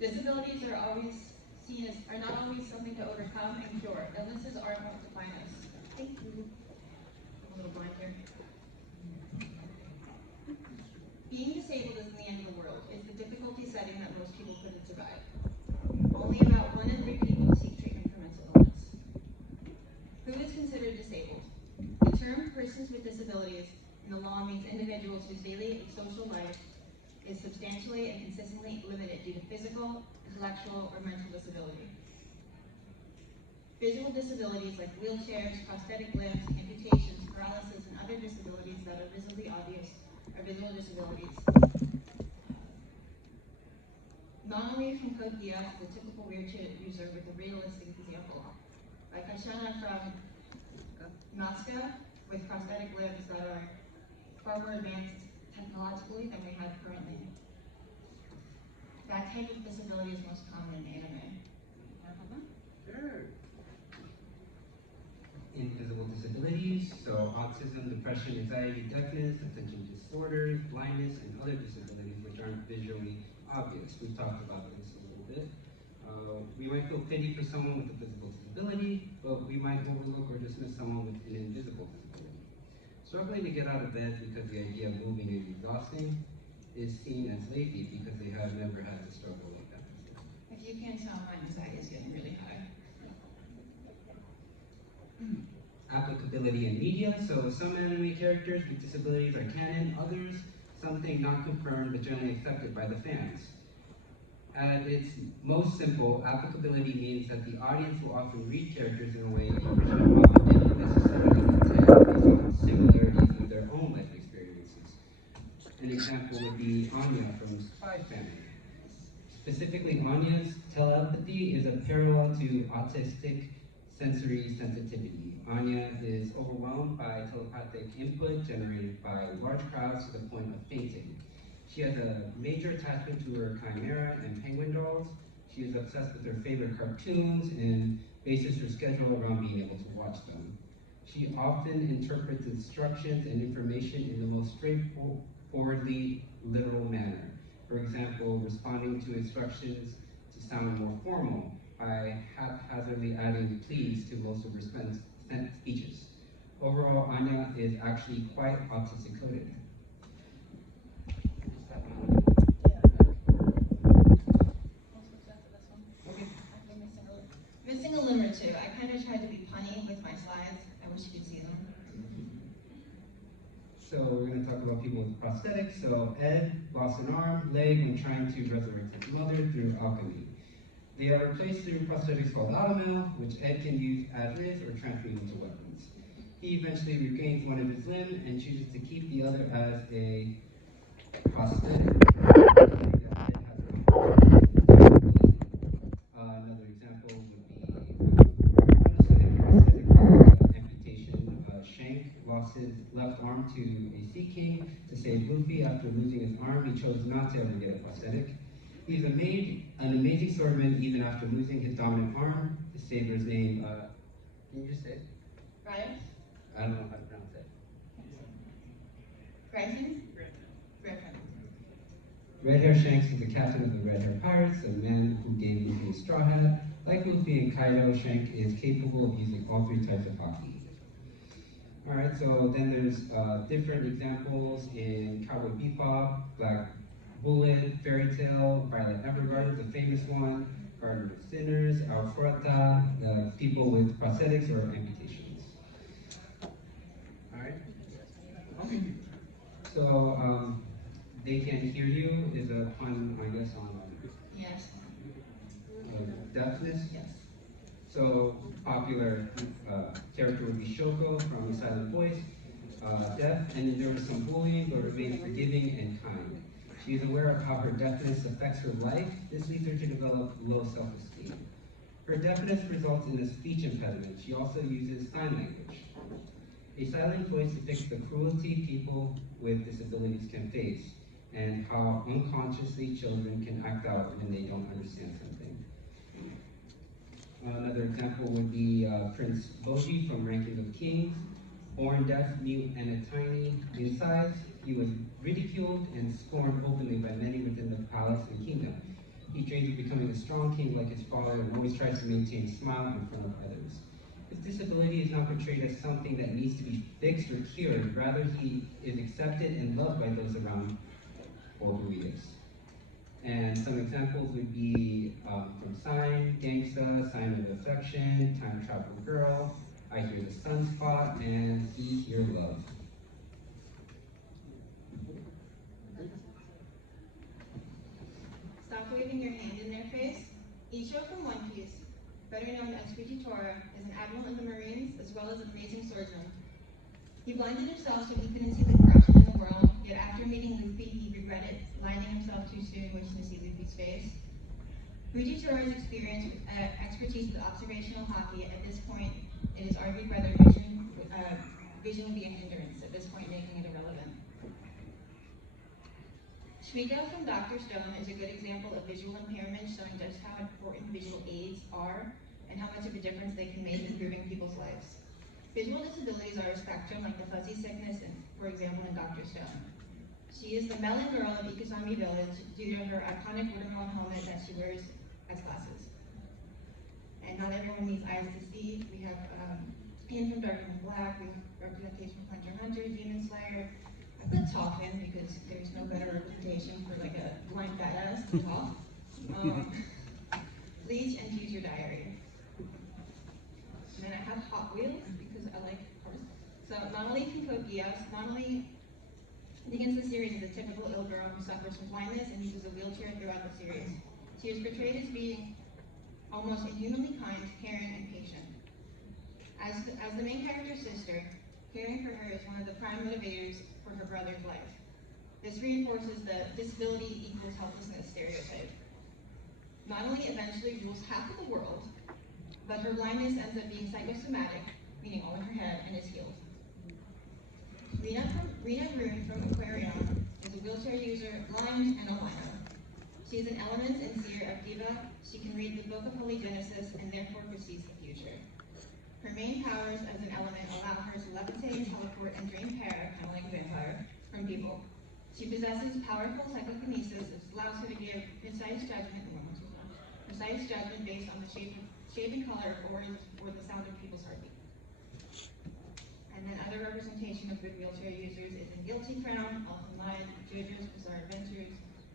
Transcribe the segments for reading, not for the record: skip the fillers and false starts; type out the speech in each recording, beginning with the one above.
Disabilities are not always something to overcome and cure. Illnesses aren't what define us. Thank you. I'm a little blind here. Being disabled isn't the end of the world. It's the difficulty setting that most people couldn't survive. Only about 1 in 3 people seek treatment for mental illness. Who is considered disabled? The term persons with disabilities in the law means individuals whose daily and social life is substantially and consistently limited due to physical, intellectual, or mental disability. Visual disabilities like wheelchairs, prosthetic limbs, amputations, paralysis, and other disabilities that are visibly obvious are visual disabilities. Nonway from Code Geass is a typical wheelchair user with a realistic example, like Ashana from Nazca, with prosthetic limbs that are far more advanced technologically than we have currently. That type of disability is most common in anime. Sure. Invisible disabilities, so autism, depression, anxiety, deafness, attention disorders, blindness, and other disabilities which aren't visually obvious. We've talked about this a little bit. We might feel pity for someone with a physical disability, but we might overlook or dismiss someone with an invisible disability. Struggling to get out of bed because the idea of moving is exhausting is seen as lazy because they have never had to struggle like that. If you can't tell, my anxiety is getting really high. Applicability in media, so some anime characters with disabilities are canon, others something not confirmed but generally accepted by the fans. At its most simple, applicability means that the audience will often read characters in a way the original author didn't necessarily intend based on similarities in their own life experiences. An example would be Anya from Spy Family. Specifically, Anya's telepathy is a parallel to autistic sensory sensitivity. Anya is overwhelmed by telepathic input generated by large crowds to the point of fainting. She has a major attachment to her chimera and penguin dolls. She is obsessed with her favorite cartoons and bases her schedule around being able to watch them. She often interprets instructions and information in the most straightforwardly literal manner. For example, responding to instructions to sound more formal by haphazardly adding please to most of her spent speeches. Overall, Anya is actually quite autistic coded. Missing a limb or two. I kind of tried to be punny with my slides. I wish you could see them. So we're going to talk about people with prosthetics. So Ed lost an arm, leg when trying to resurrect his mother through alchemy. They are replaced through prosthetics called automail, which Ed can use as is or transmute into weapons. He eventually regains one of his limbs and chooses to keep the other as a prosthetic. Another example would be unassuming amputation. Shank lost his left arm to a Sea King to save Luffy. After losing his arm, he chose not to ever get a prosthetic. He's an amazing swordman even after losing his dominant arm. His saber's name, can you just say it? Brian? I don't know how to pronounce it. Griffin? Griffin. Red Hair Shanks is the captain of the Red Hair Pirates, a man who gave Luffy a straw hat. Like Luffy and Kaido, Shank is capable of using all 3 types of hockey. Alright, so then there's different examples in Cowboy Bebop, Black Bullet, Fairy Tail, Violet Evergarden, the famous one, Garden of Sinners, Alfrata, people with prosthetics or amputations. Alright? Okay. So, they can't hear you is a pun, I guess, on Yes. deafness. Yes. So, popular character would be Shoko from The Silent Voice, deaf, and endures some bullying but remains forgiving and kind. She is aware of how her deafness affects her life. This leads her to develop low self-esteem. Her deafness results in a speech impediment. She also uses sign language. A silent voice depicts the cruelty people with disabilities can face and how unconsciously children can act out when they don't understand something. Another example would be Prince Boji from Ranking of Kings. Born deaf, mute, and a tiny in size, he was ridiculed and scorned openly by many within the palace and kingdom. He dreams of becoming a strong king like his father and always tries to maintain a smile in front of others. His disability is not portrayed as something that needs to be fixed or cured. Rather, he is accepted and loved by those around for who he is. And some examples would be from Sign, Gangsta, Sign of Affection, Time Travel Girl, I Hear the Sunspot, and He Hear Love. Stop waving your hand in their face. Icho from One Piece, better known as Fujitora, is an admiral in the Marines as well as an amazing swordsman. He blinded himself so he couldn't see the corruption in the world, yet after meeting Luffy, he regretted blinding himself too soon, wishing to see Luffy's face. Fujitora's expertise with observational hockey, at this point, it is argued whether vision will be a hindrance, at this point making it irrelevant. Shrigo from Dr. Stone is a good example of visual impairment, showing just how important visual aids are and how much of a difference they can make in improving people's lives. Visual disabilities are a spectrum like the fuzzy sickness, for example, in Dr. Stone. She is the melon girl of Ikazami Village due to her iconic watermelon helmet that she wears as glasses. And not everyone needs eyes to see. We have Ian from Dark and Black, we have representation from Hunter x Hunter, Demon Slayer. I put Tophin because there's no better representation for like a blind badass than Top. Bleach and Future Diary. And then I have Hot Wheels because I like cars. So Nonali from Code Geass. Nonali begins the series as a typical ill girl who suffers from blindness and uses a wheelchair throughout the series. She is portrayed as being almost inhumanly kind, caring, and patient. As the main character's sister, caring for her is one of the prime motivators for her brother's life. This reinforces the disability equals helplessness stereotype. Nonali eventually rules half of the world, but her blindness ends up being psychosomatic, meaning all in her head, and is healed. Rena Rune from Aquarium is a wheelchair user, blind, and albino. She is an element and seer of Diva. She can read the Book of Holy Genesis and therefore foresees the future. Her main powers as an element allow her to levitate, teleport, and drain hair, kind of like a vampire, from people. She possesses powerful psychokinesis that allows her to give precise judgment based on the shape and color or the sound of people's heartbeat. And then other representation of good wheelchair users is in Guilty Crown, Elfin Lion, JoJo's Bizarre Adventures.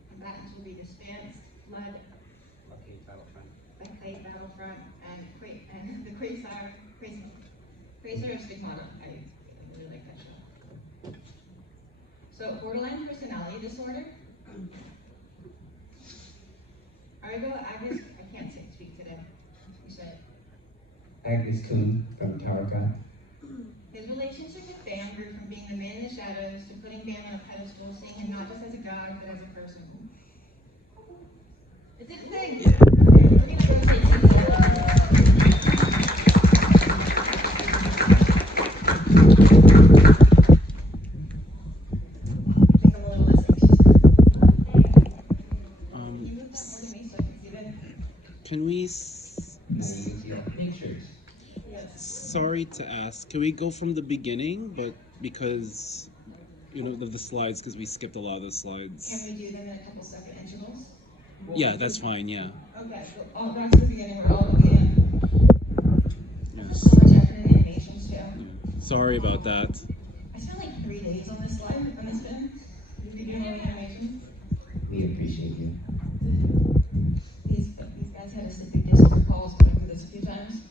Combatants will be Dispensed, Flood, Buckeye Battlefront, and the Quasar of Stigmata. I really like that show. So, borderline personality disorder. Argo Agnes, I can't speak today. You said Agnes Kuhn from Tower God. His relationship with Bam grew from being the man in the shadows to putting Bam on a pedestal, seeing him not just as a god, but as a person. It's a thing. We're gonna go take I'm a little less anxious. Can you move that more to me so I can see that? Can we? Pictures. Yes. Sorry to ask. Can we go from the beginning? But because the slides, because we skipped a lot of the Can slides. we do them in a couple second intervals? Yeah, that's fine. Yeah. Okay, so all back to the beginning, we're all at the end. Yes. So much effort in animations too. Sorry about that. I spent like 3 days on this slide, on this bin. You're doing all the animations. We appreciate you. These guys had us at big Discord calls going through this a few times.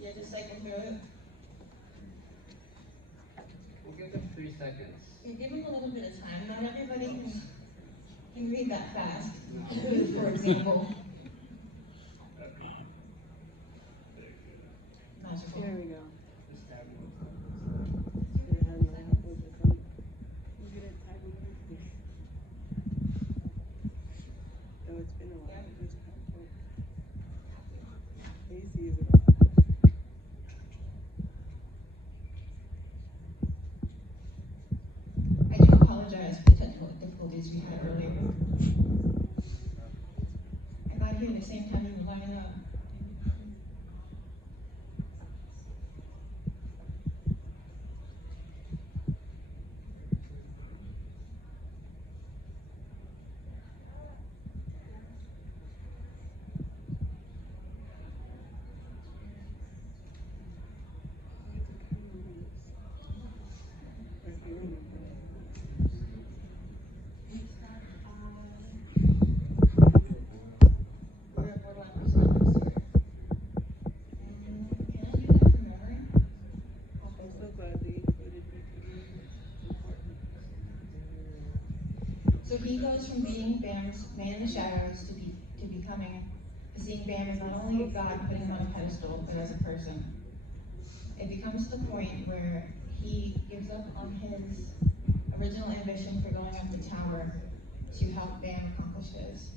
Yeah, just cycle through it. We'll give them 3 seconds. You give them a little bit of time. Not everybody can read that fast, for example. Magical. There we go. Oh, it's been a while. Casey is I do apologize for the technical difficulties we had earlier. I got here at the same time you were lining up. So he goes from being Bam's man in the shadows to becoming, to seeing Bam as not only a god putting him on a pedestal, but as a person. It becomes the point where he gives up on his original ambition for going up the tower to help Bam accomplish his.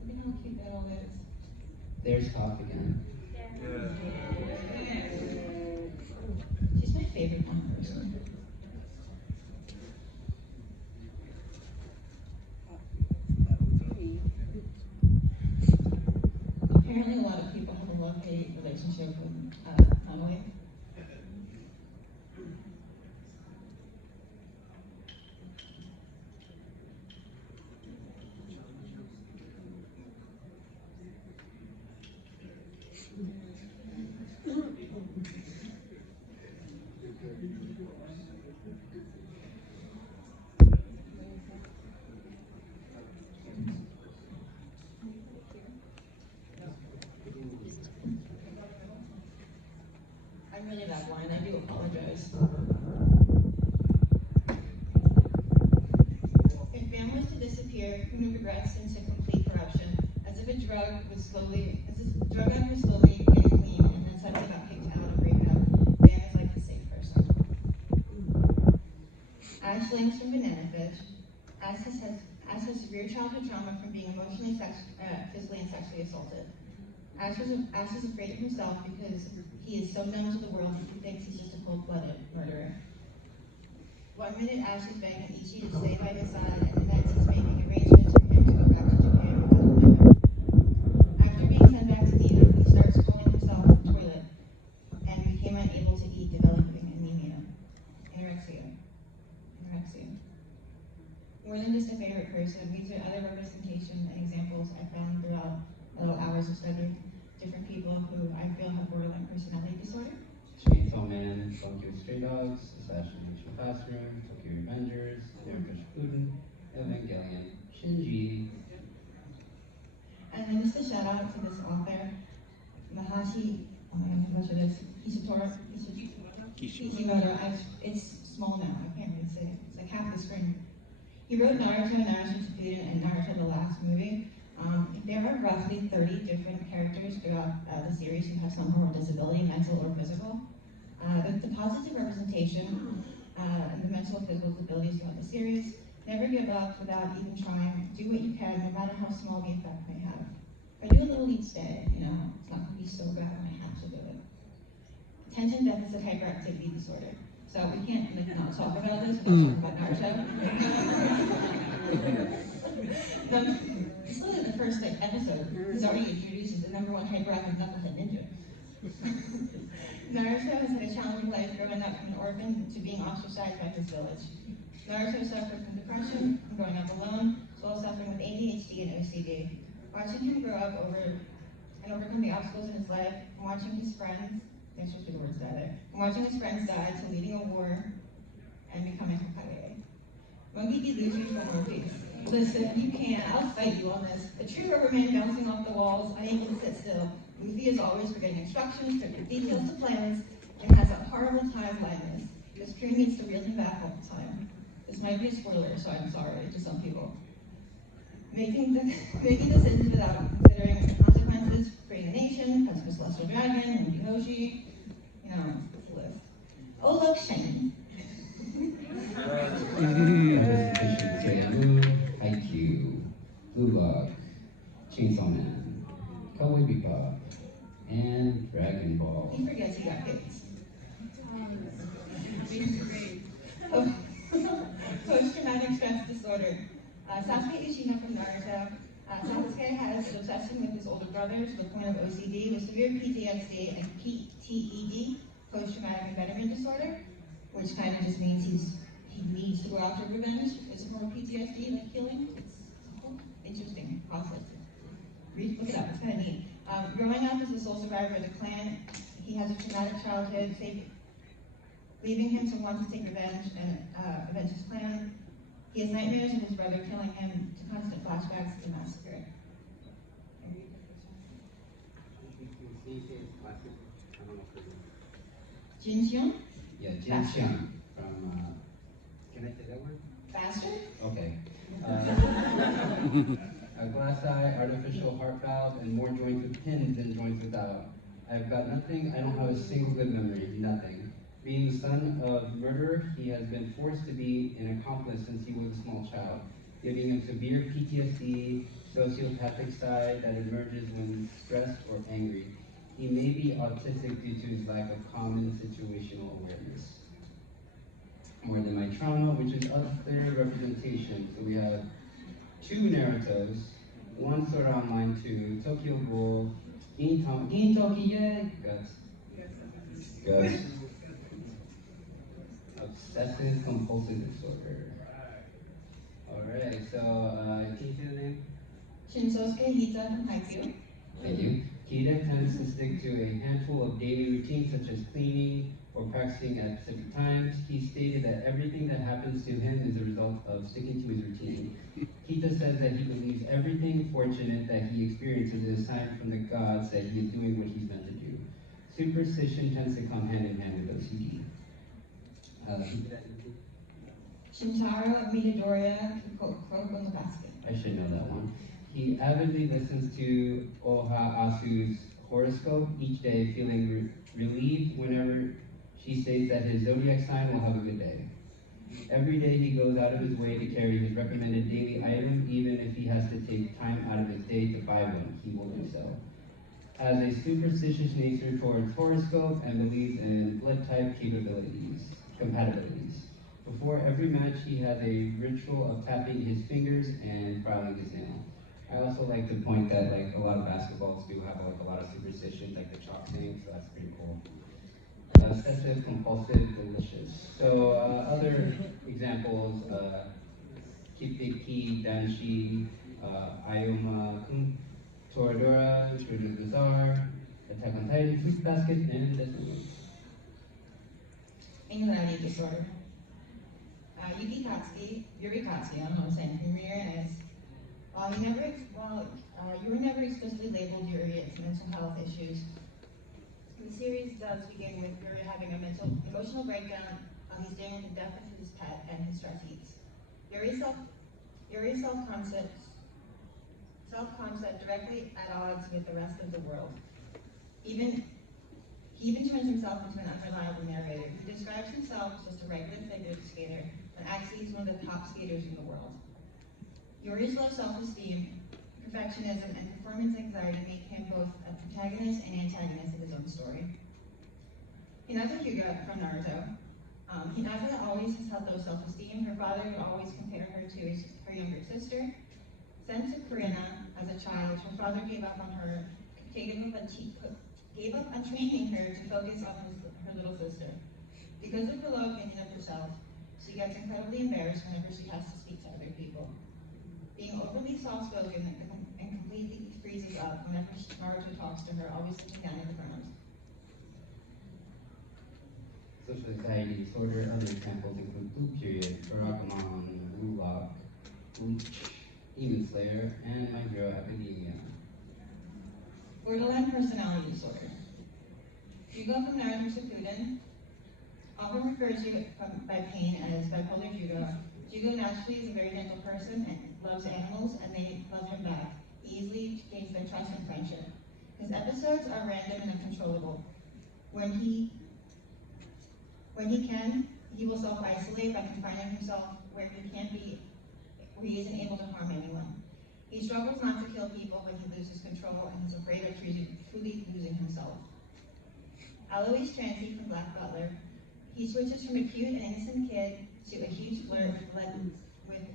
Look at how cute that all is. There's Top again. She's my favorite one person. That would be me. Apparently a lot of people have a love-hate relationship with Emily. I'm really that blind, I do apologize. If Bam was to disappear, Kuno regrets into complete corruption, as if a drug addict was slowly getting clean and then suddenly got kicked out of rehab. Bam is like a safe person. Ash Lance from Banana Fish. Ash has severe childhood trauma from being emotionally, physically, and sexually assaulted. Ash is afraid of himself because he is so numb to the world that he thinks he's just a cold-blooded murderer. One minute Ash is begging Ichi to stay by his side, and the next he's making arrangements for him to go back to Japan without a limit. After being sent back to Nina, he starts calling himself the toilet and became unable to eat, developing anemia. Anorexia. More than just a favorite person, these are other representations and examples I found throughout the little hours of study. Different people who I feel have borderline personality disorder. Chainsaw Man, Tokyo Stray Dogs, Assassination Classroom, Tokyo Revengers, Naruto Shippuden, Evangelion, Shinji. And then just a shout out to this author, Mahashi, oh my god, I'm gonna butcher this, Kishimoto. It's small now, I can't really say it. It's like half the screen. He wrote Naruto, Naruto Shippuden, and Naruto the last movie. There are roughly 30 different characters throughout the series who have some form of disability, mental or physical. The positive representation and the mental and physical disabilities throughout the series. Never give up without even trying. Do what you can, no matter how small the effect may have. If I do a little each day, it's not going to be so bad when I have to do it. Attention deficit hyperactivity disorder. So we can't not talk about this without talking about Naruto. It's literally the first episode. He's already introduces the #1 hyperactive knucklehead ninja. Naruto has had a challenging life growing up from an orphan to being ostracized by his village. Naruto suffered from depression, from growing up alone, as well as suffering with ADHD and OCD. Watching him grow up and overcome the obstacles in his life, and watching his friends, thanks for the words die there, and watching his friends die to leading a war and becoming Hokage. Monkey D. Luffy from One Piece. Listen, you can't, I'll fight you on this. A true rubber man bouncing off the walls, unable to sit still. Luffy is always forgetting instructions, forgetting details to plans, and has a horrible time blindness. His crew needs to reel him back all the time. This might be a spoiler, so I'm sorry to some people. Making decisions without considering the consequences, creating a nation, cuts for Celestial Dragon, and Hoshi, it's a list. Oh look, Shane. Representation Sailor Moon, Haikyuu, Blue Lock, Chainsaw Man, Cowboy Bebop, and Dragon Ball. He forgets he got kids. Oh, post-traumatic stress disorder. Sasuke Uchiha from Naruto. Sasuke has an obsession with his older brother to the point of OCD with severe PTSD and PTED, post-traumatic embeddment disorder, which kind of just means he needs to go after revenge. It's more PTSD like healing. It's a whole interesting process. Look it up, it's kind of neat. Growing up as the sole survivor of the clan, he has a traumatic childhood, leaving him to want to take revenge and avenge his clan. He has nightmares of his brother killing him, to constant flashbacks to the massacre. Jin Hyun? Yeah, Jin Xiang from, can I say that one? Faster? Okay. A glass eye, artificial heart valve, and more joints with pins than joints without. I've got nothing, I don't have a single good memory, nothing. Being the son of murderer, he has been forced to be an accomplice since he was a small child, giving him severe PTSD, sociopathic side that emerges when stressed or angry. He may be autistic due to his lack of common situational awareness. More than my trauma, which is other representation. So we have two Narutos, one Sword Art Online 2, Tokyo Ghoul, Gintoki, Guts, Guts, Obsessive Compulsive Disorder. Alright, so can you say the name? Shinsosuke Hita from Haikyuu. Thank you. Kida tends to stick to a handful of daily routines such as cleaning or practicing at specific times. He stated that everything that happens to him is a result of sticking to his routine. Kita says that he believes everything fortunate that he experiences is a sign from the gods that he is doing what he's meant to do. Superstition tends to come hand in hand with OCD. Shintaro of Midoriya Kuroko no Basket. I should know that one. He avidly listens to Oha Asu's horoscope each day, feeling relieved whenever she states that his zodiac sign will have a good day. Every day he goes out of his way to carry his recommended daily item, even if he has to take time out of his day to buy one, he will do so. Has a superstitious nature towards horoscope and believes in blood type compatibilities. Before every match, he has a ritual of tapping his fingers and filing his nail. I also like to point that like a lot of basketballs do have like a lot of superstitions, like the chalk thing, so that's pretty cool. Obsessive, compulsive, delicious. So other examples, Kipiki, Danshi, Ayoma, Toradora, Children's Bazaar, Attack on Titan, Fruit Basket, and Death Note. Anxiety disorder. Yuki Katsuki, Yuri Katsuki, I don't know what I'm saying, from Uranus. You were never explicitly labeled Yuri as mental health issues. The series does begin with Yuri having a emotional breakdown while he's dealing with the death of his pet and his stress eats. Yuri's self-concept directly at odds with the rest of the world. He even turns himself into an unreliable narrator. He describes himself as just a regular figure skater, but actually he's one of the top skaters in the world. Yuri's low self-esteem, perfectionism, and performance anxiety make him both a protagonist and antagonist of his own story. Hinata Hyuga from Naruto. Hinata always has had low self-esteem. Her father would always compare her to her younger sister. Sent to Corinna as a child, her father gave up on training her to focus on her little sister. Because of her low opinion of herself, she gets incredibly embarrassed whenever she has to speak to other people. Being overly soft-spoken and completely freezes up whenever Naruto talks to her, always looking down at the ground. Social anxiety disorder, other examples include Blue Period, Barakamon, Blue Lock, Bleach, Demon Slayer, and My Hero Academia. Borderline personality disorder. Hyuga from Naruto Shippuden often refers to by pain as bipolar Hyuga. Hyuga naturally is a very gentle person and loves animals, and they love him back. He easily gains their trust and friendship. His episodes are random and uncontrollable. When he can, he will self-isolate by confining himself where he isn't able to harm anyone. He struggles not to kill people when he loses control and is afraid of truly losing himself. Alois Trancy from Black Butler. He switches from a cute and innocent kid to a huge flirt with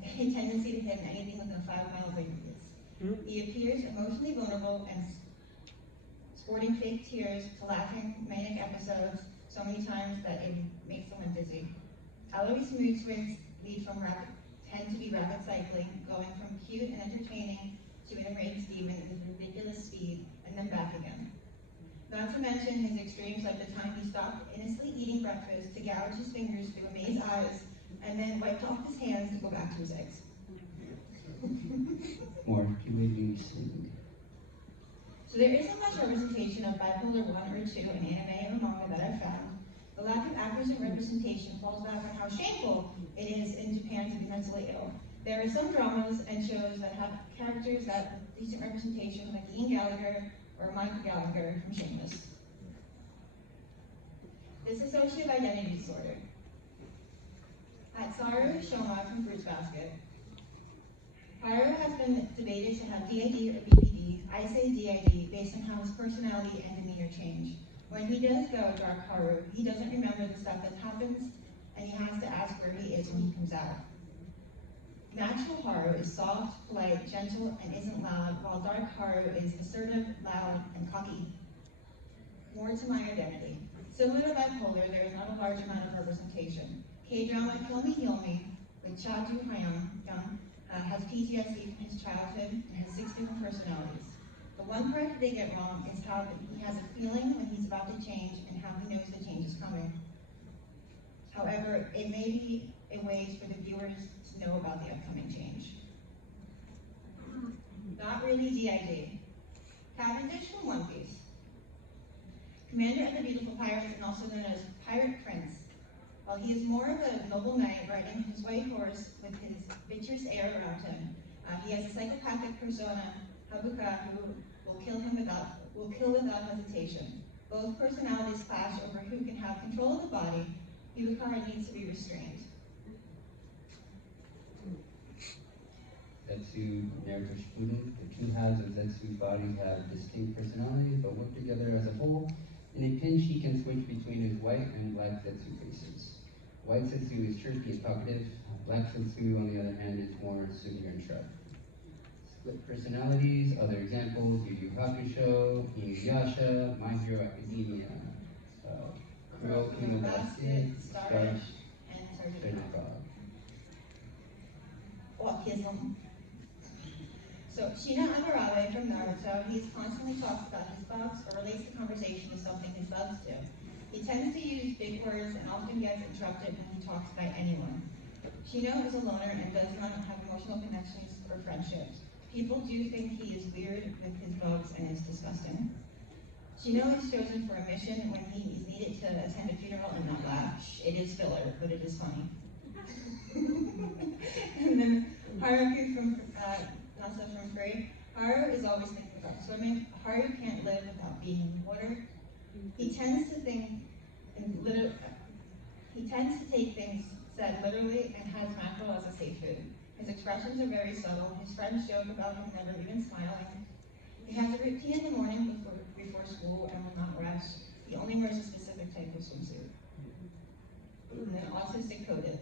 a tendency to hit anything within a 5-mile radius. He appears emotionally vulnerable and sporting fake tears to laughing manic episodes so many times that it makes someone dizzy. Alois' mood swings tend to be rapid cycling, going from cute and entertaining to an enraged demon with ridiculous speed, and then back again. Not to mention his extremes like the time he stopped innocently eating breakfast to gouge his fingers through May's eyes, and then wiped off his hands to go back to his eggs. More, you made me sing. So there isn't much representation of bipolar 1 or 2 in anime or manga that I've found. The lack of accurate representation falls back on how shameful it is in Japan to be mentally ill. There are some dramas and shows that have characters that with decent representation, like Ian Gallagher or Monica Gallagher from Shameless. Dissociative identity disorder. At Saru Shoma from Fruits Basket. Haru has been debated to have DID or BPD. I say DID based on how his personality and demeanor change. When he does go dark Haru, he doesn't remember the stuff that happens, and he has to ask where he is when he comes out. Natural Haru is soft, polite, gentle, and isn't loud, while dark Haru is assertive, loud, and cocky. More to my identity. Similar to bipolar, there is not a large amount of representation. K-drama Kill Me, Heal Me, with Cha Ju Hyun, has PTSD from his childhood and has 6 different personalities. The one part that they get wrong is how he has a feeling when he's about to change and how he knows the change is coming. However, it may be a way for the viewers to know about the upcoming change. Not really DID. Cavendish from One Piece. Commander of the Beautiful Pirates and also known as Pirate Prince. While he is more of a noble knight riding his white horse with his vigorous air around him, he has a psychopathic persona, Habuka, who will kill without hesitation. Both personalities clash over who can have control of the body. Habuka needs to be restrained. Zetsu Naruto Shippuden. The two halves of Zetsu's body have distinct personalities, but work together as a whole. In a pinch, he can switch between his white and black Zetsu faces. White Zetsu is chirpy and talkative. Black Zetsu, on the other hand, is more severe and sharp. Split personalities, other examples, Yu Yu Hakusho, Inuyasha, My Hero Academia, Kuroko no Basket, Starch, and Sergeant Sergeant Frog. Autism. So Shina Amarabe from Naruto, he constantly talks about his bugs or relates the conversation to something his bugs do. He tends to use big words and often gets interrupted when he talks by anyone. Shino is a loner and does not have emotional connections or friendships. People do think he is weird with his bugs and is disgusting. Shino is chosen for a mission when he is needed to attend a funeral and not laugh. It is filler, but it is funny. And then Haruki from Nasa from Free. Haru is always thinking about swimming. Haru can't live without being in the water. He tends to take things said literally and has mackerel as a safe food. His expressions are very subtle. His friends joke about him never even smiling. He has a routine in the morning before school and will not rest. He only wears a specific type of swimsuit. And then autistic coded.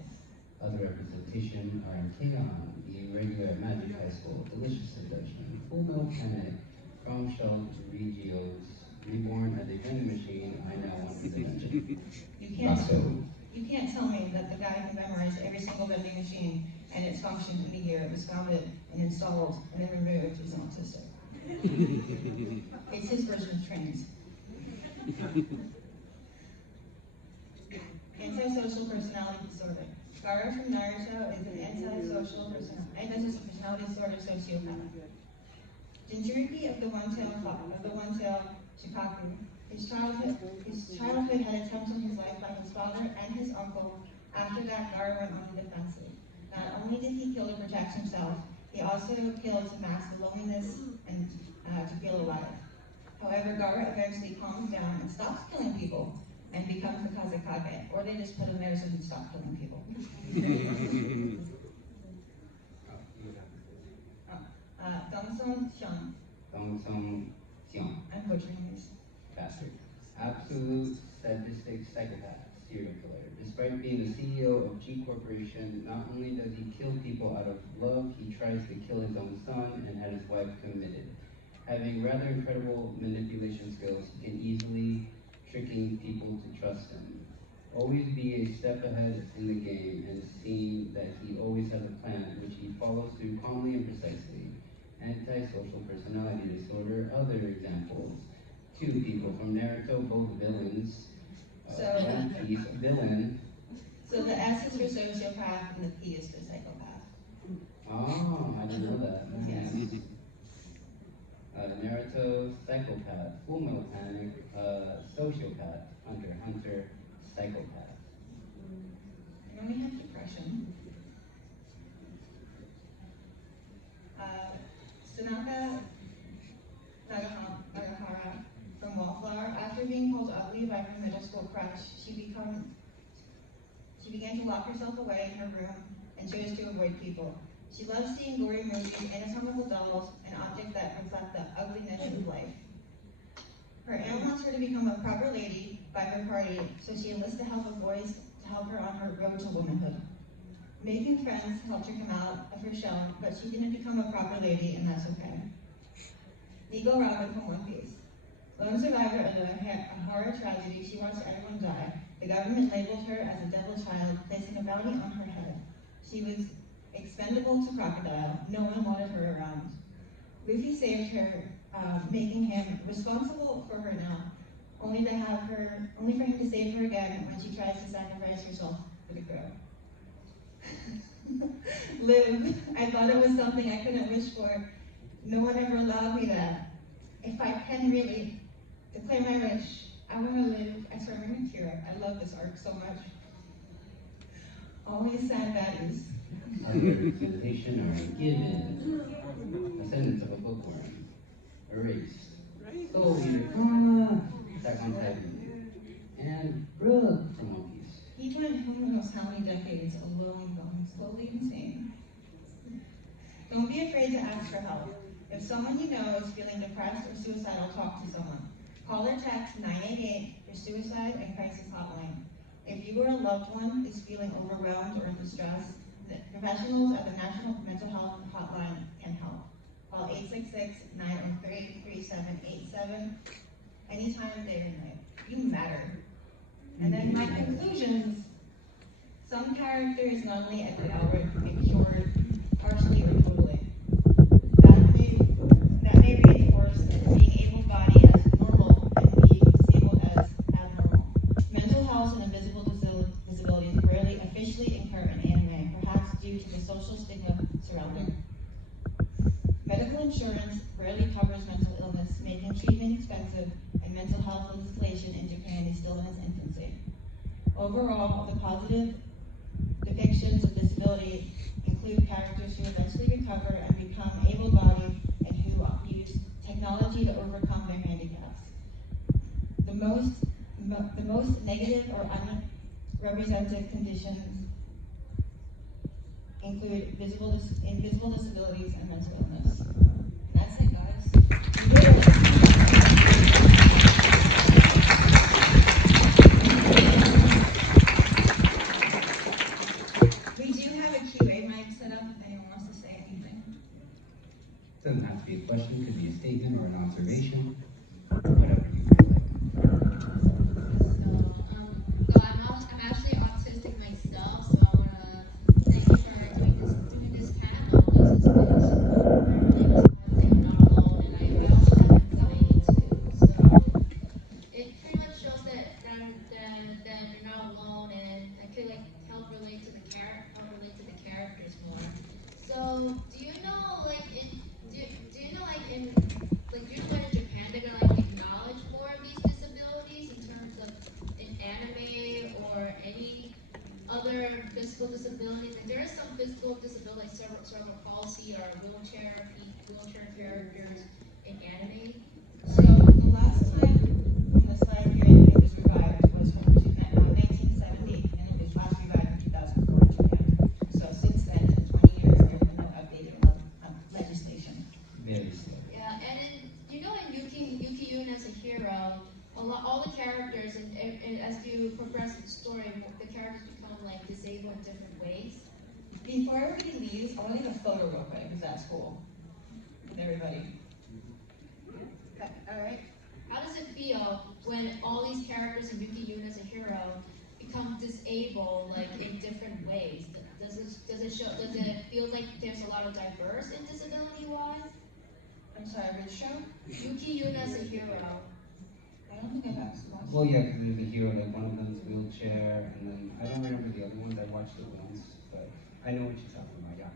Other representation are in K-On!, the irregular Magic High School, Delicious Seduction, Full Metal Panic, From Shell Regios, Reborn as a Vending Machine, I Now Want to Dimension. You can't tell me that the guy who memorized every single vending machine and its function in a year it was founded and installed and then removed is autistic. It's his version of trains. Antisocial personality disorder. Gaara from Naruto is an antisocial personality disorder sociopath. Jinchuriki of the one-tail Shikaku. His childhood had attempts on his life by his father and his uncle. After that, Gaara went on the defensive. Not only did he kill to protect himself, he also killed to mask the loneliness and to feel alive. However, Gaara eventually calms down and stops killing people and becomes the Kazekage, or they just put him there so he'd stop killing people. Dongson Xiong. Dong-sung Xiong. I'm butchering this. Bastard. Absolute sadistic psychopath, serial killer. Despite being the CEO of G Corporation, not only does he kill people out of love, he tries to kill his own son and had his wife committed. Having rather incredible manipulation skills, he can easily tricking people to trust him. Always be a step ahead in the game and seeing that he always has a plan, which he follows through calmly and precisely. Antisocial personality disorder, other examples. 2 people from Naruto, both villains. One Piece, villain. So the S is for sociopath and the P is for psychopath. Oh, I didn't know that. Yes. Naruto, psychopath. Full Metal Panic, sociopath. Hunter, psychopath. And then we have depression. Sanaka Nagahara from Wallflower, after being called ugly by her middle school crush, she began to lock herself away in her room and chose to avoid people. She loves seeing gory movies, anatomical dolls, and objects that reflect the ugliness of life. Her aunt wants her to become a proper lady by her party, so she enlists the help of boys to help her on her road to womanhood. Making friends helped her come out of her shell, but she didn't become a proper lady, and that's okay. Nico Robin from One Piece. Lone survivor of a horror tragedy, she watched everyone die. The government labeled her as a devil child, placing a bounty on her head. She was expendable to Crocodile. No one wanted her around. Luffy saved her, making him responsible for her now, only for him to save her again when she tries to sacrifice herself for the crew. Live. I thought it was something I couldn't wish for. No one ever allowed me that. If I can really declare my wish, I want to live. I swear I'm going to tear up. I love this arc so much. Always sad baddies. Other representation are given. Descendants of a bookworm. Erased. Soul Eater. Attack on Titan. And Brooke from One Piece. He went who knows how many decades alone, going slowly insane. Don't be afraid to ask for help. If someone you know is feeling depressed or suicidal, talk to someone. Call or text 988, your suicide and crisis hotline. If you or a loved one is feeling overwhelmed or in distress, the professionals at the National Mental Health Hotline can help. Call 866-903-3787 anytime, day or night. You matter. And then my conclusions. Some characters not only were ignored partially or totally. That may reinforce being able-bodied as normal and being disabled as abnormal. Mental health and invisible disabilities rarely officially incur in anime, perhaps due to the social stigma surrounding it. Medical insurance rarely covers mental illness, making treatment expensive, and mental health legislation in Japan is still in its infancy. Overall, the positive depictions of disability include characters who eventually recover and become able-bodied and who use technology to overcome their handicaps. The most negative or unrepresented conditions include invisible disabilities and mental illness. And that's it, guys. We do have a QA mic set up if anyone wants to say anything. Doesn't have to be a question, could be a statement or an observation. Whatever you feel like. I'm actually autistic myself, so I want to thank you for doing this panel. This is really super I'm not alone, and I also have anxiety too. So it pretty much shows that you're not alone, and I could like help relate to the characters more. So do you know like do you know like in like do you know that in Japan they're gonna like acknowledge more of these disabilities in terms of in anime or any other physical disabilities? Like there is some physical disability, like cerebral palsy or wheelchair characters in anime. So the last time on the slide here it was revived was from 1970, and it was last revived in 2004 in Japan. So since then, in 20 years, there has been no updated legislation. Very slow. Yeah, and in, you know in Yuki Yun as a hero, all the characters and as you progress in the story, the characters become like disabled in different ways. Before everybody leaves, I want to get a photo real quick, because that's cool. With everybody. Alright. How does it feel when all these characters in Yuki Yun as a hero become disabled like in different ways? Does it feel like there's a lot of diverse in disability wise? I'm sorry, which show? Yuki Yun as a hero. I don't think I've asked much. Well, yeah, because there's a hero, like one of them's wheelchair, and then I don't remember the other ones. I watched it once, but I know what you're talking about.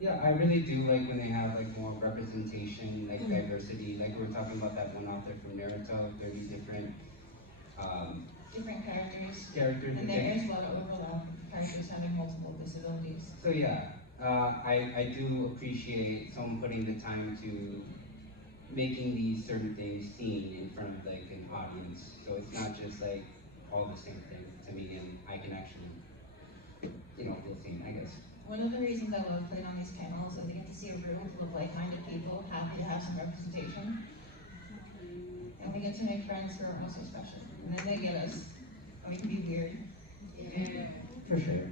Yeah, I really do like when they have like more representation, like diversity. Like we were talking about that one author from Naruto, 30 different different characters. Characters And there is a lot of overlap with characters having multiple disabilities. So yeah, I do appreciate someone putting the time to making these certain things seen in front of like an audience. So it's not just like all the same thing to me, and I can actually, feel seen, I guess. One of the reasons I love playing on these panels is I get to see a room full of like-minded people happy to have some representation. And we get to make friends who are also special. And then they get us. And we can be weird. For sure.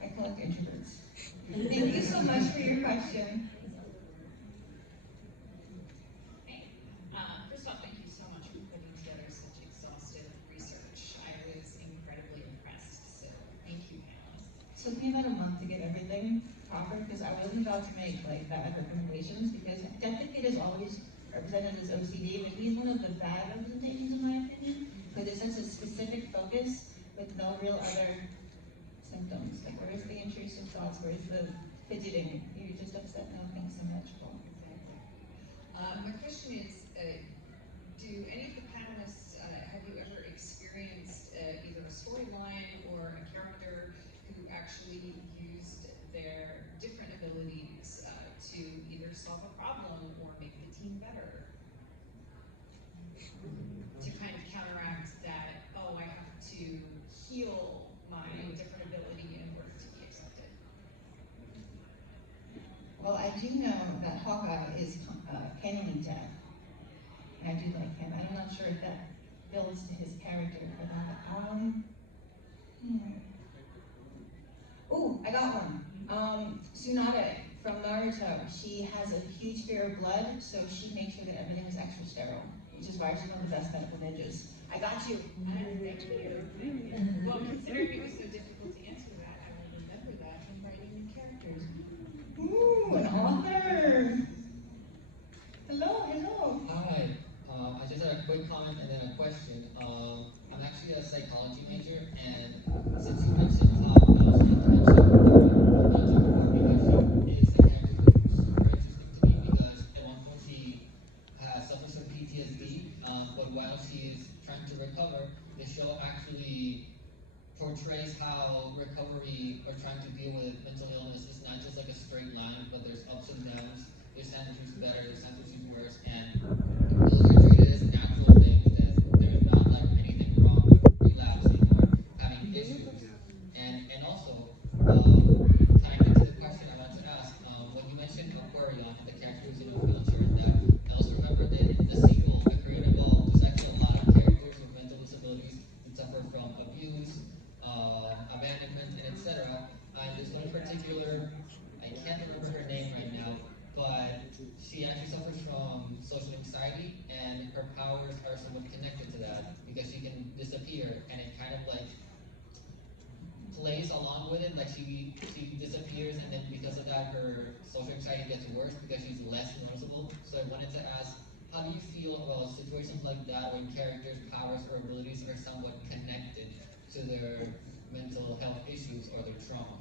I call it introverts. Thank you so much for your question. First off, thank you so much for putting together such exhaustive research. I was incredibly impressed, so thank you, panelists. It took me about a month to get everything proper because I wasn't about to make like bad recommendations because technically it is always represented as OCD, but he's one of the bad representations in my opinion because it sets a specific focus with no real other symptoms. Like where's the intrusive thoughts, where's the fidgeting? You're just upset, nothing symmetrical. Exactly. My question is, do any of the panelists, have you ever experienced either a storyline or a character who actually used their different abilities to either solve a problem or make the team better? To kind of counteract that, oh, I have to heal my different ability in order to be accepted. Well, I do know that Hawkeye is canonly dead. And I do like him. I'm not sure if that builds to his character for that. Oh, I got one. Tsunade from Naruto. She has a huge fear of blood, so she makes sure that everything is extra sterile, which is why she's one of the best medical ninjas. I got you. Thank you. Well, considering it was so difficult to answer that, I will remember that when writing new characters. Ooh, an author. Hello, hello. Hi, I just had a quick comment and then a question. I'm actually a psychology major, and since you mentioned how I was going to mention Manga before, because she is a character who's super interesting to me because at one point she suffers from PTSD, but while she is trying to recover, the show actually portrays how recovery or trying to deal with mental illness is not just like a straight line, but there's ups and downs. There's times when she's better, there's times when she's worse, and those are treated as natural things. That there's not like anything wrong with relapsing or having issues. And also, tying into the question I want to ask, when you mentioned Aquarion, the character who's in a wheelchair, and that I also remember that in the sequel, the creative Ball, there's actually a lot of characters with mental disabilities that suffer from abuse, abandonment, and etc. And there's one particular, I can't remember her name right now, but she actually suffers from social anxiety, and her powers are somewhat connected to that because she can disappear, and it kind of like plays along with it. Like she disappears, and then because of that, her social anxiety gets worse because she's less noticeable. So I wanted to ask, how do you feel about situations like that when characters' powers or abilities are somewhat connected to their mental health issues or their trauma?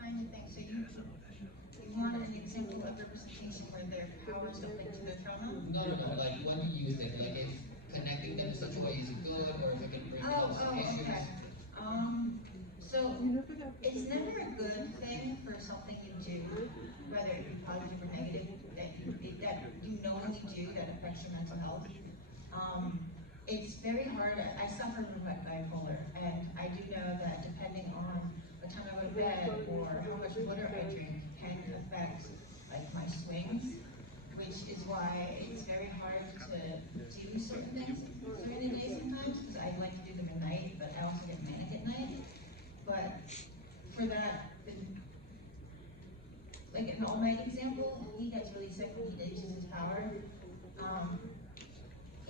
Trying to think. So you want an example of representation where their powers don't link to their trauma? No. Like when you use it, like if connecting them in such a way is good, or if it can bring close issues. Okay. So it's never a good thing for something you do, whether it be positive or negative, that you knowingly do that affects your mental health. It's very hard. I suffer from bipolar, and I do know that depending on what time I go to bed or how much water I drink can affect like my swings, which is why it's very hard to do certain things during the day sometimes because I like to do them at night, but I also get manic at night. But for that, like an All Might example, when he gets really sick when he loses his power,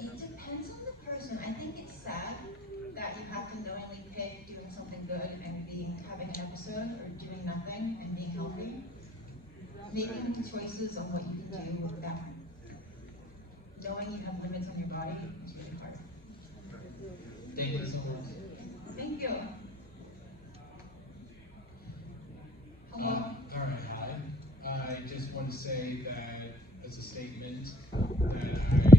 it depends on the person. I think it's sad that you have to knowingly pick doing something good and having an episode or doing nothing and being healthy. Making choices on what you can do with that. Knowing you have limits on your body is really hard. Thank you so much. Thank you. All Hello. right, hi. I just want to say that as a statement that I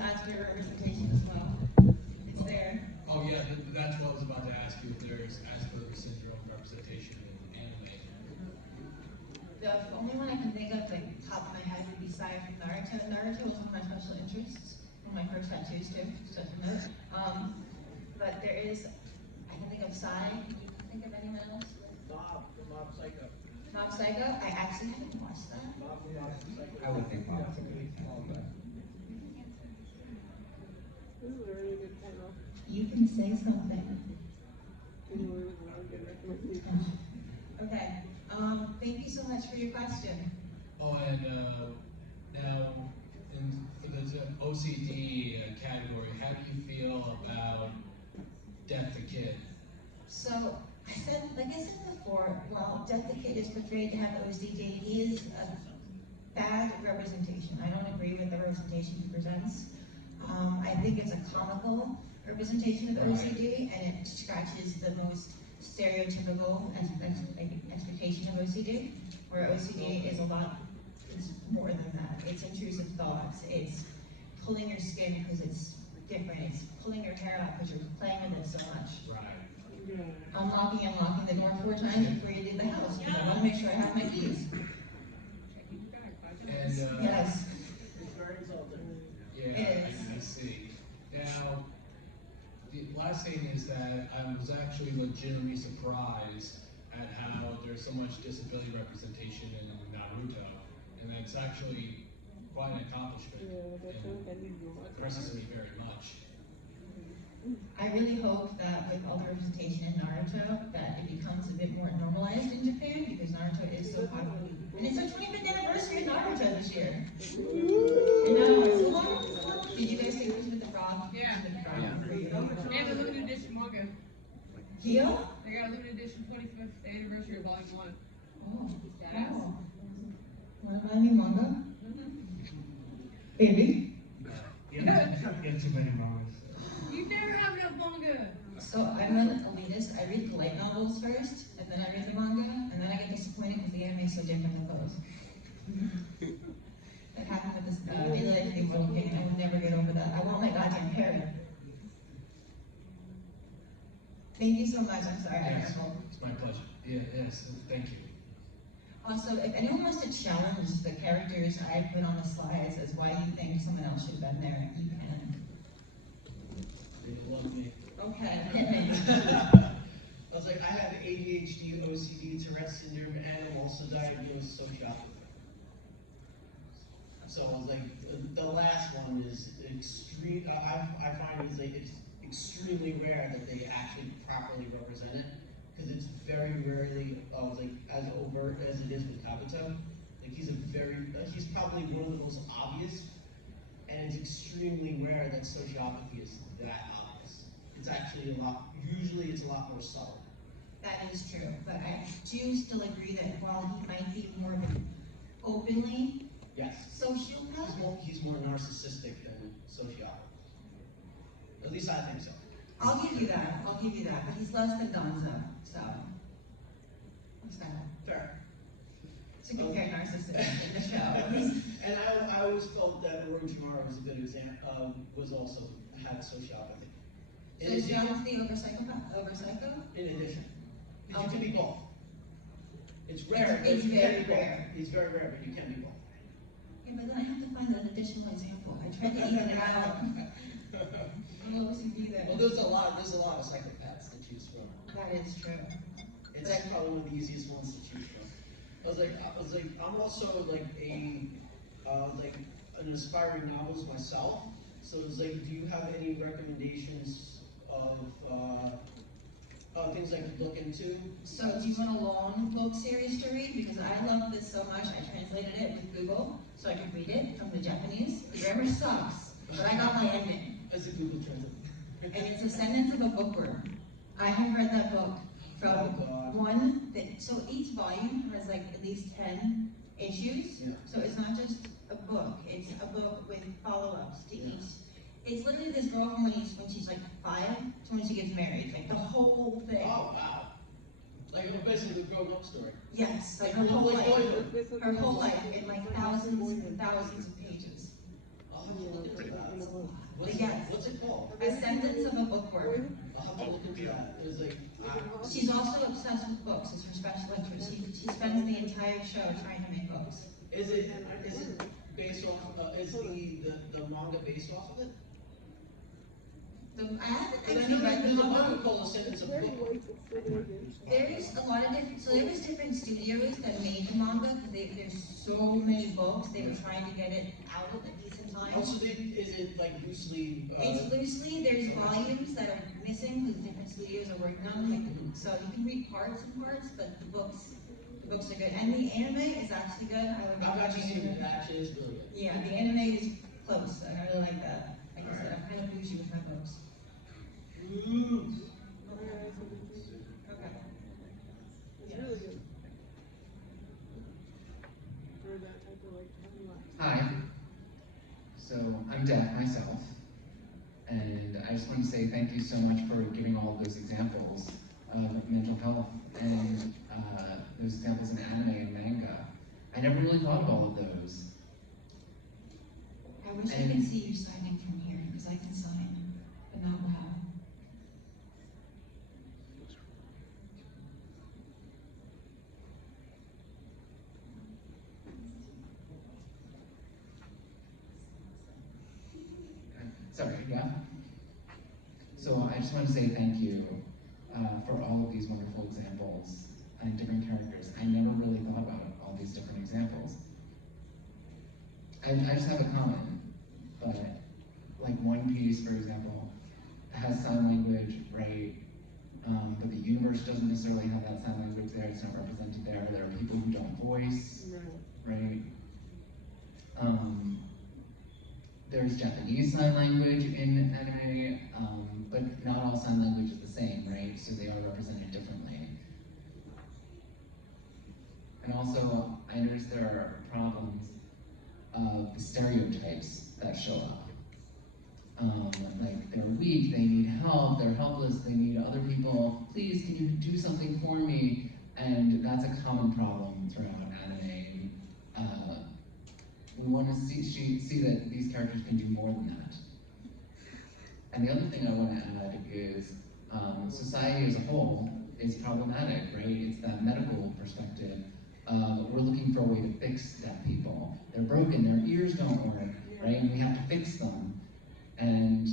ask for representation as well. It's there. Oh yeah, that's what I was about to ask you. If there's Asperger's syndrome representation in anime. The only one I can think of, like, top of my head would be Sai from Naruto. Naruto was one of my special interests, one of my first tattoos too, just a note. But there is, I can think of Sai. Can you think of anyone else? Mob Psycho. Mob Psycho? I actually haven't watched that. I would think Bob. You can say something. Okay. Thank you so much for your question. Oh, and now, for the OCD category, how do you feel about Death the Kid? So, I said before, while Death the Kid is portrayed to have OCD, he is a bad representation. I don't agree with the representation he presents. I think it's a comical representation of OCD, and it scratches the most stereotypical expectation of OCD, where OCD is it's more than that. It's intrusive thoughts, it's pulling your skin because it's different, it's pulling your hair out because you're playing with it so much. Right. Unlocking the door 4 times before you leave the house, because I want to make sure I have my keys. And, Yes. It's very insulting. Yeah, I see. Now, the last thing is that I was actually legitimately surprised at how there's so much disability representation in Naruto, and that's actually quite an accomplishment. And impresses me very much. I really hope that with all the representation in Naruto, that it becomes a bit more normalized in Japan, because Naruto is so popular. And it's our 25th anniversary of Naruto this year. I know, it's so long. Did you guys see Who's with the Frog? Yeah. Who's with the Frog? And the limited edition manga. Kyo? They got a limited edition 25th anniversary of Volume 1. Oh, Badass. wow. Want to buy me manga? Baby? You have too many mangas. You never have enough manga. So I'm an elitist. I read the light novels first, and then I read the manga, and then I get disappointed because the anime is so different than those. That happened with this daily life thing, Little King, and I will never get over that. I want my goddamn parrot. Thank you so much. I'm sorry. I Yes, rambled. it's my pleasure. Yeah, yes, thank you. Also, if anyone wants to challenge the characters I put on the slides as why you think someone else should have been there, you can. They love me. Okay, hit me. I was like, I have ADHD, OCD, Tourette syndrome, and I'm also diagnosed sociopathy. So I was like, the last one is extreme. I find it's extremely rare that they actually properly represent it, because it's very rarely like as overt as it is with Kabuto. Like he's probably one of the most obvious, and it's extremely rare that sociopathy is that obvious. It's actually usually it's a lot more subtle. That is true, but I do still agree that while he might be more of an openly Yes. sociopath, He's more narcissistic than sociopathy. At least I think so. I'll give you that, but he's less than Gonzo, so. What's that? Fair. To compare narcissism in the show. And I always felt that Orochimaru was a good example, was also had sociopathy. So is Jones the over psycho? In addition. But you Okay. can be both. It's rare. It's but you very can be both. rare. It's very rare, but you can be both. Yeah, but then I have to find an additional example. I tried to even it out. I'm OCD there. Well, there's a lot of psychopaths to choose from. That is true. It's probably one of the easiest ones to choose from. I was like, I'm also like an aspiring novelist myself. So it's like, do you have any recommendations of things I could look into? So do you want a long book series to read? Because I love this so much, I translated it with Google so I could read it from the Japanese. The grammar sucks, but I got my ending. As a Google Translate. And it's Descendants of a Bookworm. I have read that book from so each volume has like at least 10 issues. Yeah. So it's not just a book, it's a book with follow-ups to each. It's literally this girl from when she's like 5 to when she gets married, like the whole thing. Oh wow! Like basically a grown-up story. Yes, like her whole life. Her whole life in like thousands and thousands of pages. Oh, I'll have to look into that. Yes. What's it called? Ascendance of a Bookworm. I'll have to look into that. There's like, She's also obsessed with books. It's her special interest. She spends the entire show trying to make books. is it based off? Is the manga based off of it? I haven't Because I actually know read the there's a manga. manga called Ascendance of Book. There's a lot of different, so there was different studios that made the manga, because there's so many books, they were trying to get it out at a decent time. Also, is it like loosely? It's loosely, there's volumes that are missing, because different studios are working on them, so you can read parts and parts, but the books are good. And the anime is actually good. I've actually seen it, it actually is really good. Yeah, the anime is close, and I really like that. Like I said, I'm kind of bougie with my books. Okay. Hi. So I'm deaf myself, and I just want to say thank you so much for giving all of those examples of mental health and those examples in anime and manga. I never really thought of all of those. I wish I could see you signing from here, because I can sign, but not loud. Sorry, yeah? So I just want to say thank you for all of these wonderful examples and different characters. I never really thought about all these different examples. I just have a comment, but like One Piece, for example, has sign language, right? But the universe doesn't necessarily have that sign language there, it's not represented there. There are people who don't voice, right? There's Japanese sign language in anime, but not all sign language is the same, right? So they are represented differently. And also, I noticed there are problems of the stereotypes that show up. Like, they're weak, they need help, they're helpless, they need other people, please, can you do something for me? And that's a common problem throughout anime. We want to see that these characters can do more than that. And the other thing I want to add is society as a whole is problematic, right? It's that medical perspective. We're looking for a way to fix deaf people. They're broken, their ears don't work, right? And we have to fix them. And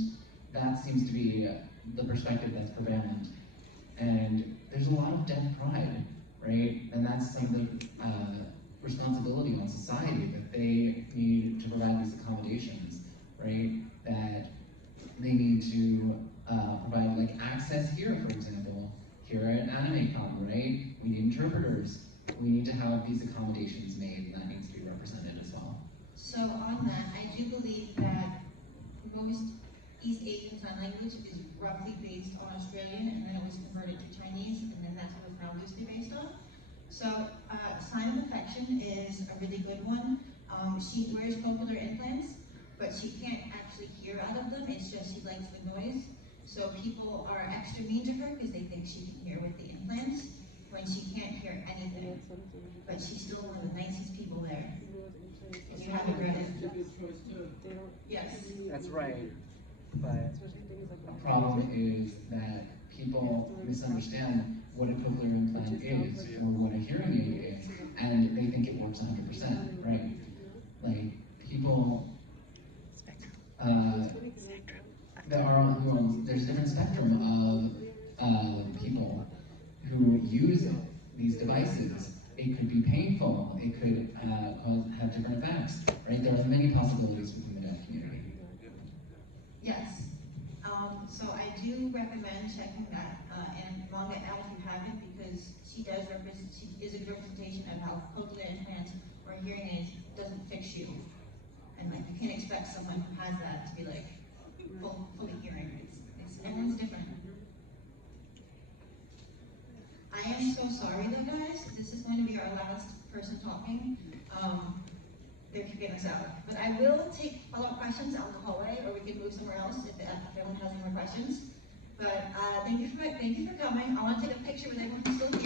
that seems to be the perspective that's prevalent. And there's a lot of deaf pride, right? And that's some of the responsibility on society, that they need to provide these accommodations, right? That they need to provide like access here, for example, here at AnimeCon, right? We need interpreters. We need to have these accommodations made, and that needs to be represented as well. So on that, I do believe that most East Asian Sign Language is roughly based on Australian, and then it was converted to Chinese, and then that's what it's now loosely based on. So Sign of Affection is a really good one. She wears cochlear implants, but she can't actually hear out of them. It's just she likes the noise. So people are extra mean to her because they think she can hear with the implants when she can't hear anything. But she's still one of the nicest people there. If you haven't read it. Yes. That's right. But the problem is that people misunderstand what a cochlear implant is or what a hearing aid is, and they think it works 100%, right? Like, people, there's a different spectrum of people who use these devices. It could be painful, it could have different effects, right? There are many possibilities within the deaf community. Yes. So I do recommend checking that and Manga out if you haven't, because she is a good representation of how cochlear implants or hearing aids doesn't fix you. And like, you can't expect someone who has that to be like fully hearing. Everyone's different. I am so sorry though, guys. This is going to be our last person talking. They're kicking us out. But I will take follow-up questions out in the hallway, or we can move somewhere else if everyone has any more questions. But thank you for coming. I want to take a picture with everyone who's still